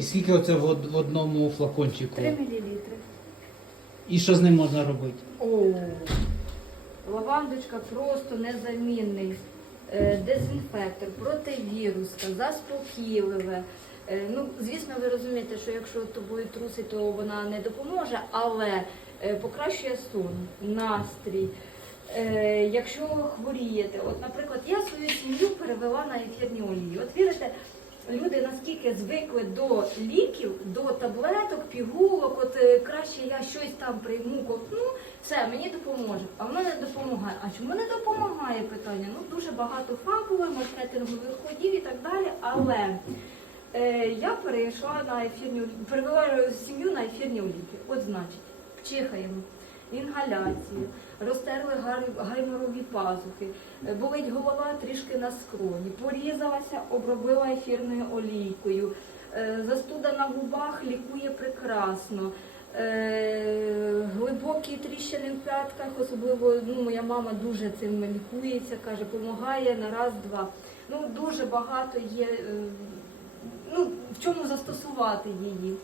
І скільки оце в, од- в одному флакончику? 3 мл. І що з ним можна робити? О, лавандочка просто незамінний. Е, Дезінфектор, противіруска, заспокійливе. Е, Ну, звісно, ви розумієте, що якщо тобою трусить, то вона не допоможе, але е, покращує сон, настрій. Е, Якщо хворієте, от, наприклад, я свою сім'ю перевела на ефірні олії. От вірите, люди наскільки звикли до ліків, до таблеток, пігулок, от е, краще я щось там прийму, ковтну, все, мені допоможе. А воно не допомагає. А чому не допомагає питання? Ну дуже багато фахових, маркетингових ходів і так далі. Але е, я перейшла на ефірні перевела сім'ю на ефірні оліки. От значить, чихаємо. Інгаляції, розтерли гайморові пазухи, е, болить голова трішки на скроні, порізалася, обробила ефірною олійкою, е, застуда на губах лікує прекрасно. Е, глибокі тріщини в п'ятках, особливо ну, моя мама дуже цим лікується, каже, допомагає на раз-два. Ну, дуже багато є, ну, в чому застосувати її.